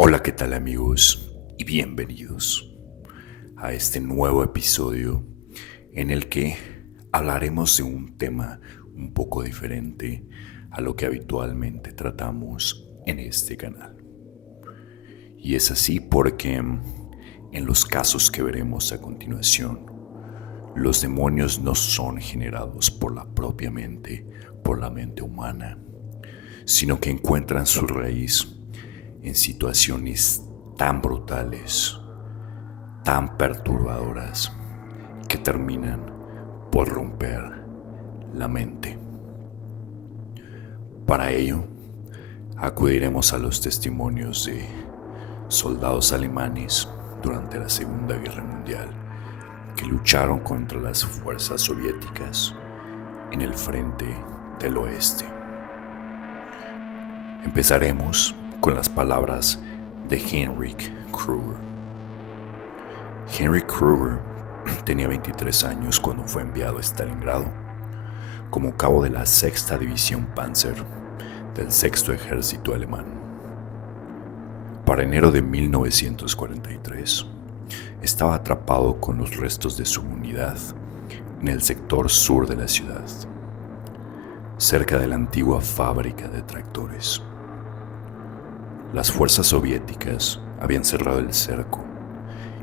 Hola, ¿qué tal amigos? Y bienvenidos a este nuevo episodio en el que hablaremos de un tema un poco diferente a lo que habitualmente tratamos en este canal. Y es así porque en los casos que veremos a continuación, los demonios no son generados por la propia mente, por la mente humana, sino que encuentran su raíz en situaciones tan brutales, tan perturbadoras, que terminan por romper la mente. Para ello, acudiremos a los testimonios de soldados alemanes durante la Segunda Guerra Mundial que lucharon contra las fuerzas soviéticas en el frente del oeste. Empezaremos con las palabras de Heinrich Krüger. Heinrich Krüger tenía 23 años cuando fue enviado a Stalingrado como cabo de la Sexta División Panzer del Sexto Ejército Alemán. Para enero de 1943, estaba atrapado con los restos de su unidad en el sector sur de la ciudad, cerca de la antigua fábrica de tractores. Las fuerzas soviéticas habían cerrado el cerco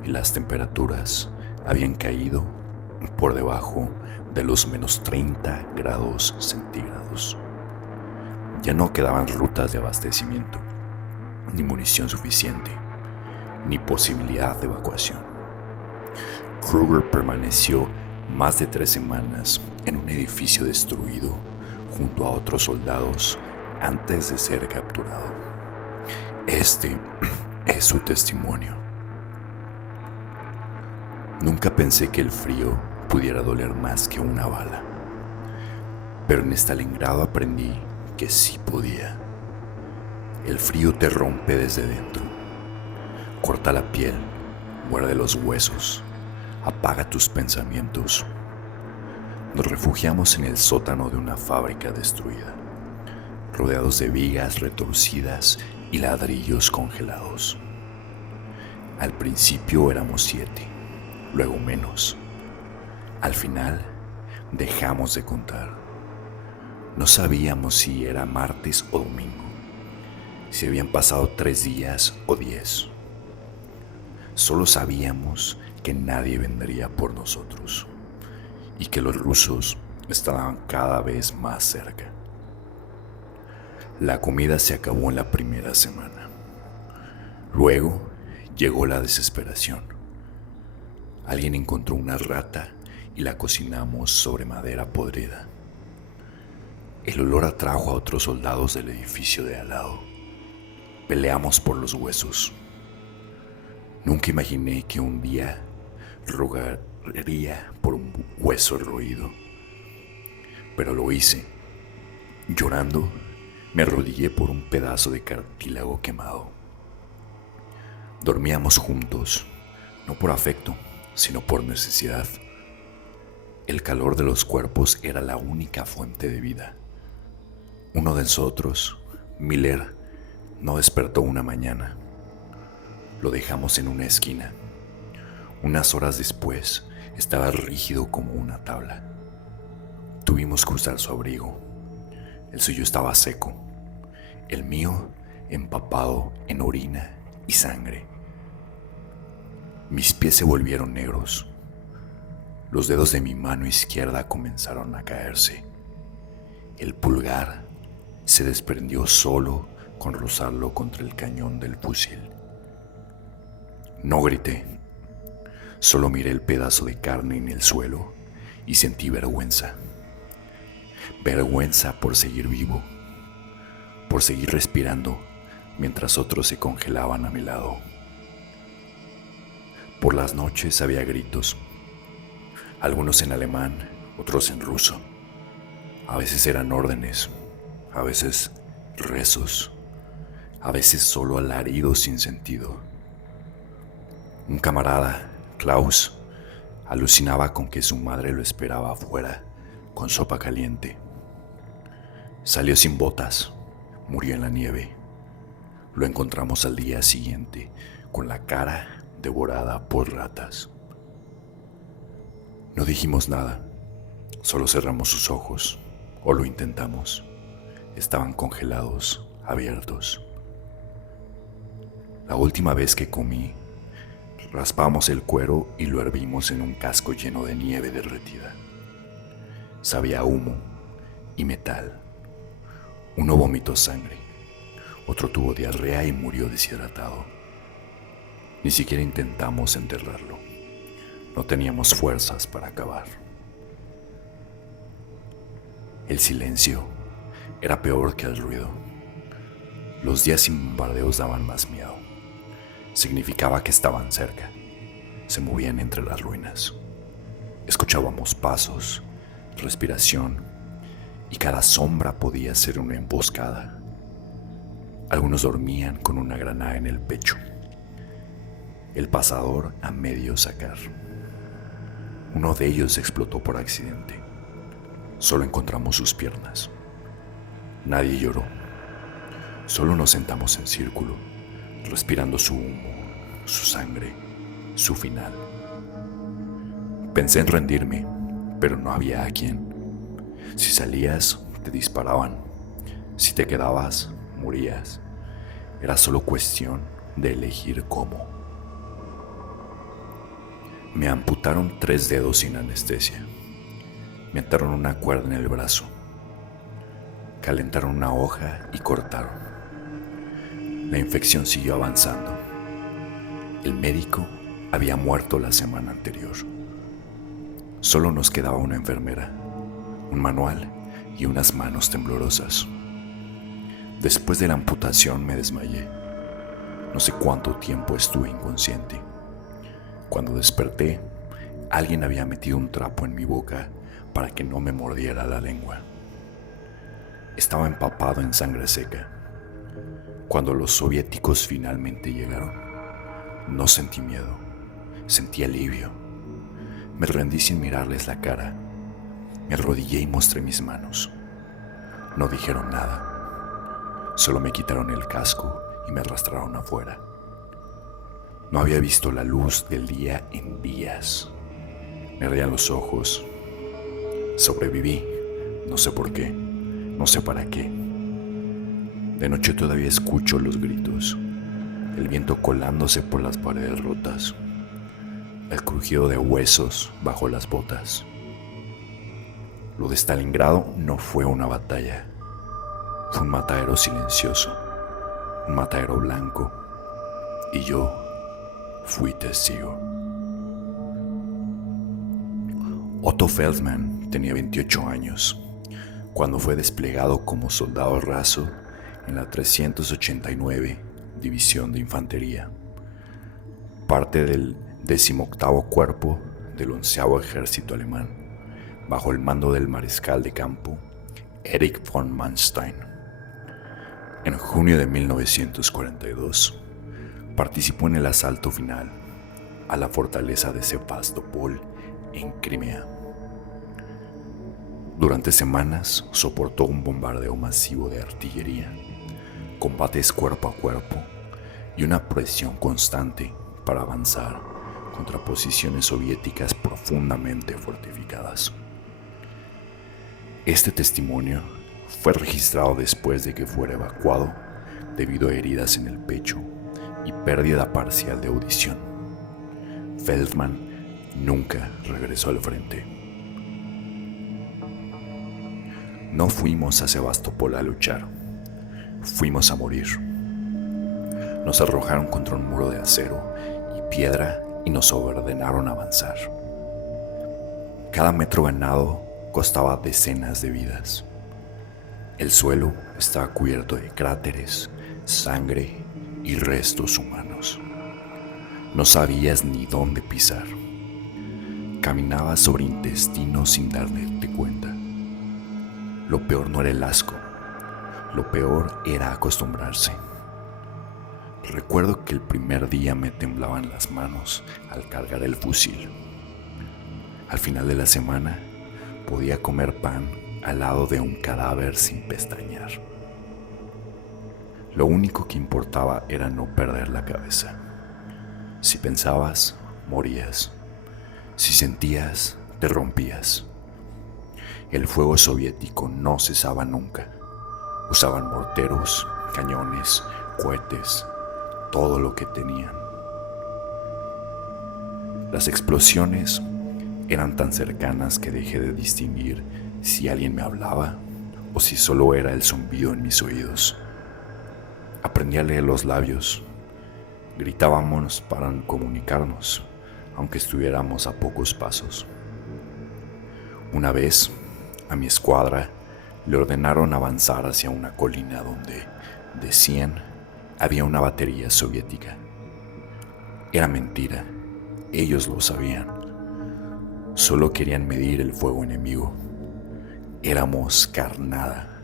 y las temperaturas habían caído por debajo de los menos 30 grados centígrados. Ya no quedaban rutas de abastecimiento, ni munición suficiente, ni posibilidad de evacuación. Krüger permaneció más de 3 semanas en un edificio destruido junto a otros soldados antes de ser capturado. Este es su testimonio. Nunca pensé que el frío pudiera doler más que una bala, pero en Stalingrado aprendí que sí podía. El frío te rompe desde dentro, corta la piel, muerde los huesos, apaga tus pensamientos. Nos refugiamos en el sótano de una fábrica destruida, rodeados de vigas retorcidas y ladrillos congelados. Al principio éramos 7, luego menos. Al final dejamos de contar. No sabíamos si era martes o domingo, si habían pasado 3 días o 10. Solo sabíamos que nadie vendría por nosotros y que los rusos estaban cada vez más cerca. La comida se acabó en la primera semana. Luego llegó la desesperación. Alguien encontró una rata y la cocinamos sobre madera podrida. El olor atrajo a otros soldados del edificio de al lado. Peleamos por los huesos. Nunca imaginé que un día rogaría por un hueso roído, pero lo hice. Llorando, me arrodillé por un pedazo de cartílago quemado. Dormíamos juntos, no por afecto, sino por necesidad. El calor de los cuerpos era la única fuente de vida. Uno de nosotros, Miller, no despertó una mañana. Lo dejamos en una esquina. Unas horas después, estaba rígido como una tabla. Tuvimos que usar su abrigo. El suyo estaba seco, el mío empapado en orina y sangre. Mis pies se volvieron negros. Los dedos de mi mano izquierda comenzaron a caerse. El pulgar se desprendió solo con rozarlo contra el cañón del fusil. No grité, solo miré el pedazo de carne en el suelo y sentí vergüenza. Vergüenza por seguir vivo, por seguir respirando mientras otros se congelaban a mi lado. Por las noches había gritos, algunos en alemán, otros en ruso. A veces eran órdenes, a veces rezos, a veces solo alaridos sin sentido. Un camarada, Klaus, alucinaba con que su madre lo esperaba afuera con sopa caliente. Salió sin botas, murió en la nieve. Lo encontramos al día siguiente, con la cara devorada por ratas. No dijimos nada, solo cerramos sus ojos, o lo intentamos. Estaban congelados, abiertos. La última vez que comí, raspamos el cuero y lo hervimos en un casco lleno de nieve derretida. Sabía a humo y metal. Uno vomitó sangre, otro tuvo diarrea y murió deshidratado. Ni siquiera intentamos enterrarlo. No teníamos fuerzas para acabar. El silencio era peor que el ruido. Los días sin bombardeos daban más miedo. Significaba que estaban cerca. Se movían entre las ruinas. Escuchábamos pasos, respiración, y cada sombra podía ser una emboscada. Algunos dormían con una granada en el pecho. El pasador a medio sacar. Uno de ellos explotó por accidente. Solo encontramos sus piernas. Nadie lloró. Solo nos sentamos en círculo, respirando su humo, su sangre, su final. Pensé en rendirme, pero no había a quién. Si salías, te disparaban. Si te quedabas, morías. Era solo cuestión de elegir cómo. Me amputaron 3 dedos sin anestesia. Me ataron una cuerda en el brazo. Calentaron una hoja y cortaron. La infección siguió avanzando. El médico había muerto la semana anterior. Solo nos quedaba una enfermera, un manual y unas manos temblorosas. Después de la amputación me desmayé. No sé cuánto tiempo estuve inconsciente. Cuando desperté, alguien había metido un trapo en mi boca para que no me mordiera la lengua. Estaba empapado en sangre seca. Cuando los soviéticos finalmente llegaron, no sentí miedo, sentí alivio. Me rendí sin mirarles la cara. Me arrodillé y mostré mis manos. No dijeron nada. Solo me quitaron el casco y me arrastraron afuera. No había visto la luz del día en días. Me ardían los ojos. Sobreviví, no sé por qué, no sé para qué. De noche todavía escucho los gritos, el viento colándose por las paredes rotas, el crujido de huesos bajo las botas. Lo de Stalingrado no fue una batalla, fue un matadero silencioso, un matadero blanco, y yo fui testigo. Otto Feldman tenía 28 años cuando fue desplegado como soldado raso en la 389 División de Infantería, parte del 18º Cuerpo del 11º Ejército Alemán, bajo el mando del mariscal de campo Erich von Manstein. En junio de 1942, participó en el asalto final a la fortaleza de Sebastopol en Crimea. Durante semanas soportó un bombardeo masivo de artillería, combates cuerpo a cuerpo y una presión constante para avanzar contra posiciones soviéticas profundamente fortificadas. Este testimonio fue registrado después de que fuera evacuado debido a heridas en el pecho y pérdida parcial de audición. Feldman nunca regresó al frente. No fuimos a Sebastopol a luchar, fuimos a morir. Nos arrojaron contra un muro de acero y piedra y nos ordenaron avanzar. Cada metro ganado costaba decenas de vidas. El suelo estaba cubierto de cráteres, sangre y restos humanos. No sabías ni dónde pisar. Caminabas sobre intestinos sin darte cuenta. Lo peor no era el asco, lo peor era acostumbrarse. Recuerdo que el primer día me temblaban las manos al cargar el fusil. Al final de la semana podía comer pan al lado de un cadáver sin pestañear. Lo único que importaba era no perder la cabeza. Si pensabas, morías. Si sentías, te rompías. El fuego soviético no cesaba nunca. Usaban morteros, cañones, cohetes, todo lo que tenían. Las explosiones eran tan cercanas que dejé de distinguir si alguien me hablaba o si solo era el zumbido en mis oídos. Aprendí a leer los labios. Gritábamos para comunicarnos, aunque estuviéramos a pocos pasos. Una vez, a mi escuadra le ordenaron avanzar hacia una colina donde, decían, había una batería soviética. Era mentira, ellos lo sabían. Solo querían medir el fuego enemigo. Éramos carnada.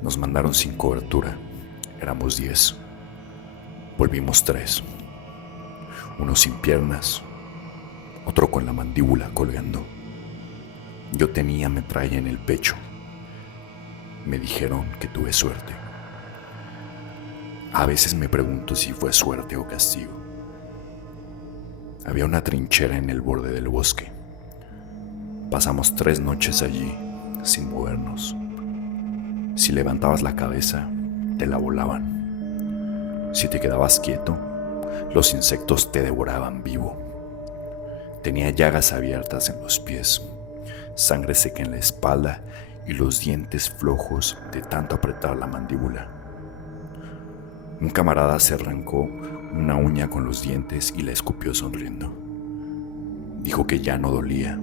Nos mandaron sin cobertura. Éramos 10. Volvimos 3. Uno sin piernas, otro con la mandíbula colgando. Yo tenía metralla en el pecho. Me dijeron que tuve suerte. A veces me pregunto si fue suerte o castigo. Había una trinchera en el borde del bosque. Pasamos 3 noches allí, sin movernos. Si levantabas la cabeza, te la volaban. Si te quedabas quieto, los insectos te devoraban vivo. Tenía llagas abiertas en los pies, sangre seca en la espalda y los dientes flojos de tanto apretar la mandíbula. Un camarada se arrancó una uña con los dientes y la escupió sonriendo. Dijo que ya no dolía.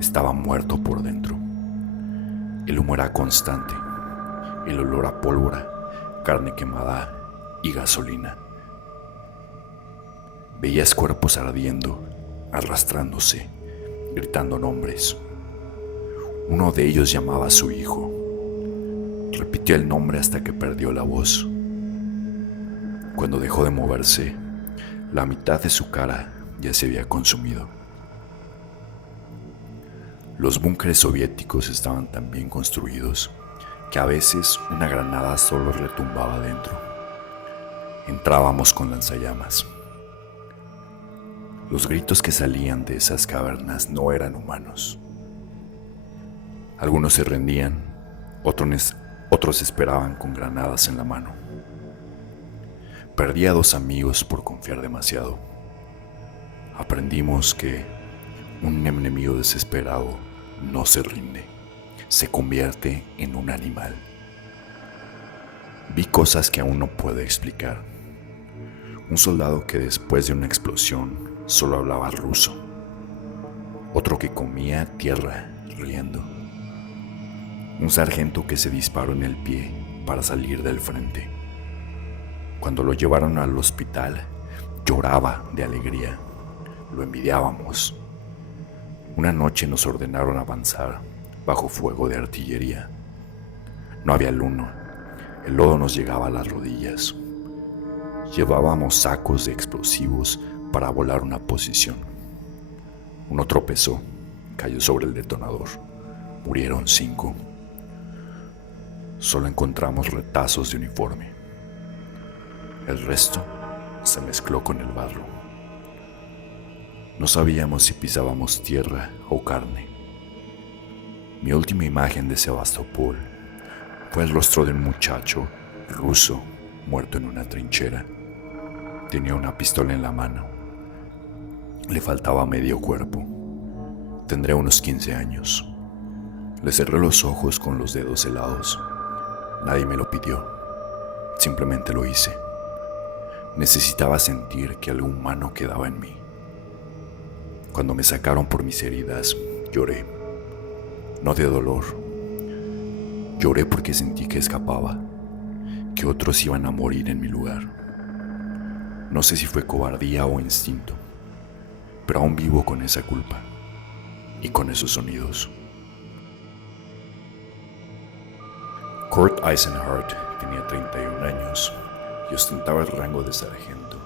Estaba muerto por dentro. El humo era constante, el olor a pólvora, carne quemada y gasolina. Veías cuerpos ardiendo, arrastrándose, gritando nombres. Uno de ellos llamaba a su hijo. Repitió el nombre hasta que perdió la voz. Cuando dejó de moverse, la mitad de su cara ya se había consumido. Los búnkeres soviéticos estaban tan bien construidos que a veces una granada solo retumbaba dentro. Entrábamos con lanzallamas. Los gritos que salían de esas cavernas no eran humanos. Algunos se rendían, otros esperaban con granadas en la mano. Perdí a 2 amigos por confiar demasiado. Aprendimos que un enemigo desesperado no se rinde, se convierte en un animal. Vi cosas que aún no puedo explicar. Un soldado que después de una explosión solo hablaba ruso. Otro que comía tierra riendo. Un sargento que se disparó en el pie para salir del frente. Cuando lo llevaron al hospital, lloraba de alegría. Lo envidiábamos. Una noche nos ordenaron avanzar bajo fuego de artillería. No había luna. El lodo nos llegaba a las rodillas. Llevábamos sacos de explosivos para volar una posición. Uno tropezó, cayó sobre el detonador. Murieron 5. Solo encontramos retazos de uniforme. El resto se mezcló con el barro. No sabíamos si pisábamos tierra o carne. Mi última imagen de Sebastopol fue el rostro de un muchacho ruso muerto en una trinchera. Tenía una pistola en la mano. Le faltaba medio cuerpo. Tendría unos 15 años. Le cerré los ojos con los dedos helados. Nadie me lo pidió. Simplemente lo hice. Necesitaba sentir que algo humano quedaba en mí. Cuando me sacaron por mis heridas, lloré. No de dolor. Lloré porque sentí que escapaba, que otros iban a morir en mi lugar. No sé si fue cobardía o instinto, pero aún vivo con esa culpa y con esos sonidos. Kurt Eisenhardt tenía 31 años y ostentaba el rango de sargento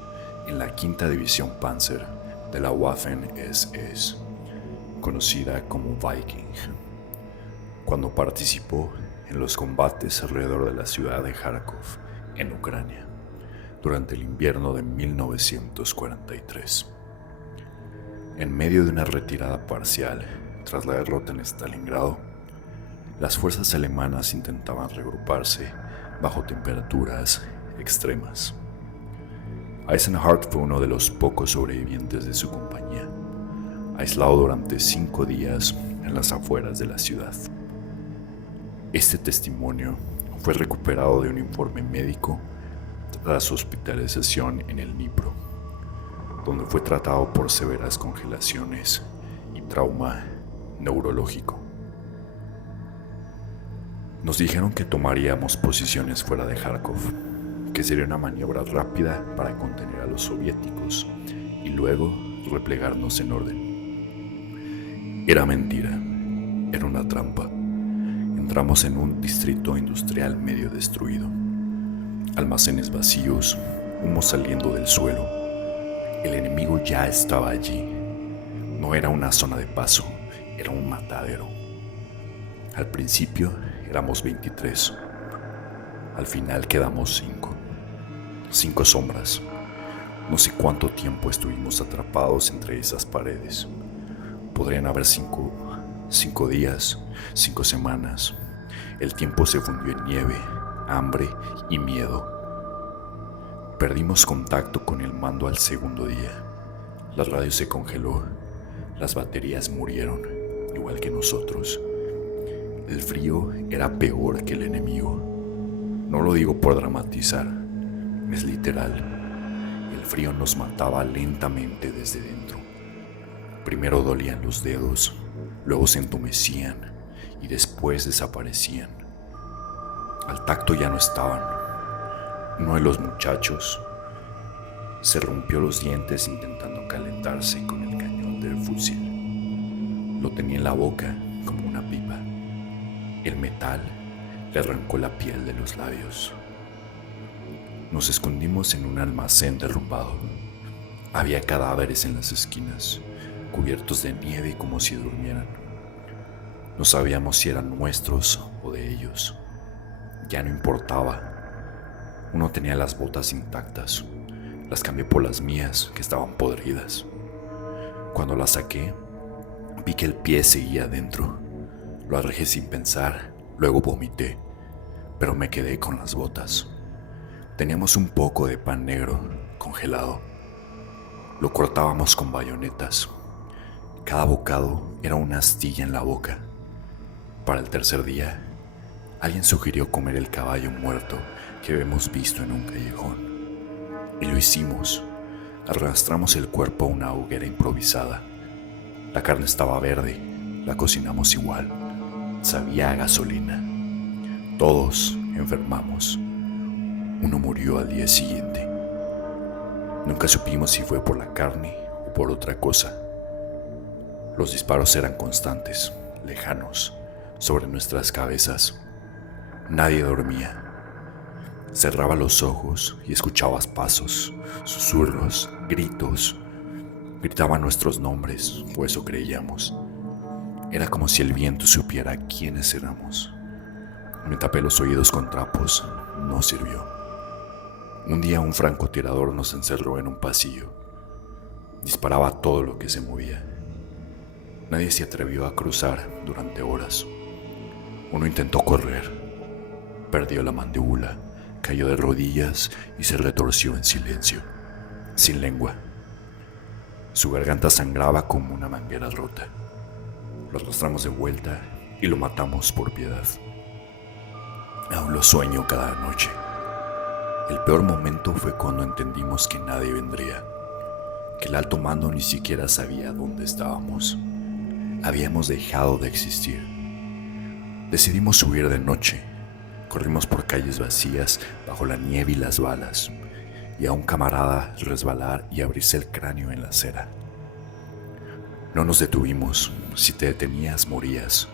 en la 5ª División Panzer de la Waffen-SS, conocida como Viking. Cuando participó en los combates alrededor de la ciudad de Kharkov, en Ucrania, durante el invierno de 1943. En medio de una retirada parcial tras la derrota en Stalingrado, las fuerzas alemanas intentaban regruparse bajo temperaturas extremas. Eisenhardt fue uno de los pocos sobrevivientes de su compañía, aislado durante 5 días en las afueras de la ciudad. Este testimonio fue recuperado de un informe médico tras su hospitalización en el Dnipro, donde fue tratado por severas congelaciones y trauma neurológico. Nos dijeron que tomaríamos posiciones fuera de Kharkov, que sería una maniobra rápida para contener a los soviéticos y luego replegarnos en orden. Era mentira, era una trampa. Entramos en un distrito industrial medio destruido. Almacenes vacíos, humo saliendo del suelo. El enemigo ya estaba allí. No era una zona de paso, era un matadero. Al principio éramos 23. Al final quedamos 5. 5 sombras. No sé cuánto tiempo estuvimos atrapados entre esas paredes. Podrían haber 5 días, 5 semanas. El tiempo se fundió en nieve, hambre y miedo. Perdimos contacto con el mando al segundo día. La radio se congeló. Las baterías murieron, igual que nosotros. El frío era peor que el enemigo. No lo digo por dramatizar, es literal. El frío nos mataba lentamente desde dentro. Primero dolían los dedos, luego se entumecían y después desaparecían. Al tacto ya no estaban. Uno de los muchachos se rompió los dientes intentando calentarse con el cañón del fusil. Lo tenía en la boca como una pipa. El metal le arrancó la piel de los labios. Nos escondimos en un almacén derrumbado. Había cadáveres en las esquinas, cubiertos de nieve como si durmieran. No sabíamos si eran nuestros o de ellos. Ya no importaba. Uno tenía las botas intactas. Las cambié por las mías, que estaban podridas. Cuando las saqué, vi que el pie seguía adentro. Lo arrojé sin pensar, luego vomité, pero me quedé con las botas. Teníamos un poco de pan negro congelado. Lo cortábamos con bayonetas. Cada bocado era una astilla en la boca. Para el tercer día, alguien sugirió comer el caballo muerto que habíamos visto en un callejón. Y lo hicimos. Arrastramos el cuerpo a una hoguera improvisada. La carne estaba verde, la cocinamos igual. Sabía a gasolina. Todos enfermamos. Uno murió al día siguiente. Nunca supimos si fue por la carne o por otra cosa. Los disparos eran constantes, lejanos, sobre nuestras cabezas. Nadie dormía. Cerraba los ojos y escuchabas pasos, susurros, gritos. Gritaban nuestros nombres, o eso creíamos. Era como si el viento supiera quiénes éramos. Me tapé los oídos con trapos, no sirvió. Un día un francotirador nos encerró en un pasillo. Disparaba todo lo que se movía. Nadie se atrevió a cruzar durante horas. Uno intentó correr. Perdió la mandíbula, cayó de rodillas y se retorció en silencio, sin lengua. Su garganta sangraba como una manguera rota. Lo arrastramos de vuelta y lo matamos por piedad. Aún lo sueño cada noche. El peor momento fue cuando entendimos que nadie vendría, que el alto mando ni siquiera sabía dónde estábamos. Habíamos dejado de existir. Decidimos huir de noche. Corrimos por calles vacías bajo la nieve y las balas, y a un camarada resbalar y abrirse el cráneo en la acera. No nos detuvimos. Si te detenías, morías.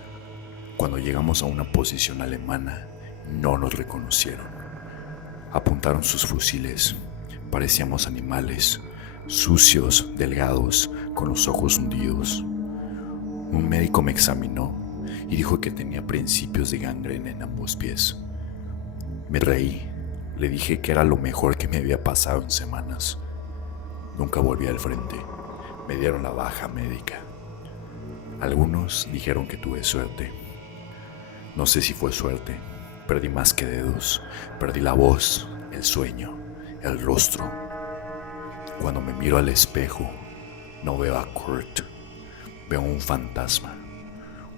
Cuando llegamos a una posición alemana, no nos reconocieron. Apuntaron sus fusiles. Parecíamos animales, sucios, delgados, con los ojos hundidos. Un médico me examinó y dijo que tenía principios de gangrena en ambos pies. Me reí, le dije que era lo mejor que me había pasado en semanas. Nunca volví al frente, me dieron la baja médica. Algunos dijeron que tuve suerte. No sé si fue suerte, perdí más que dedos, perdí la voz, el sueño, el rostro. Cuando me miro al espejo, no veo a Kurt, veo un fantasma,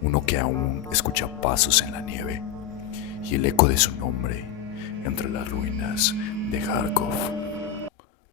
uno que aún escucha pasos en la nieve y el eco de su nombre entre las ruinas de Kharkov.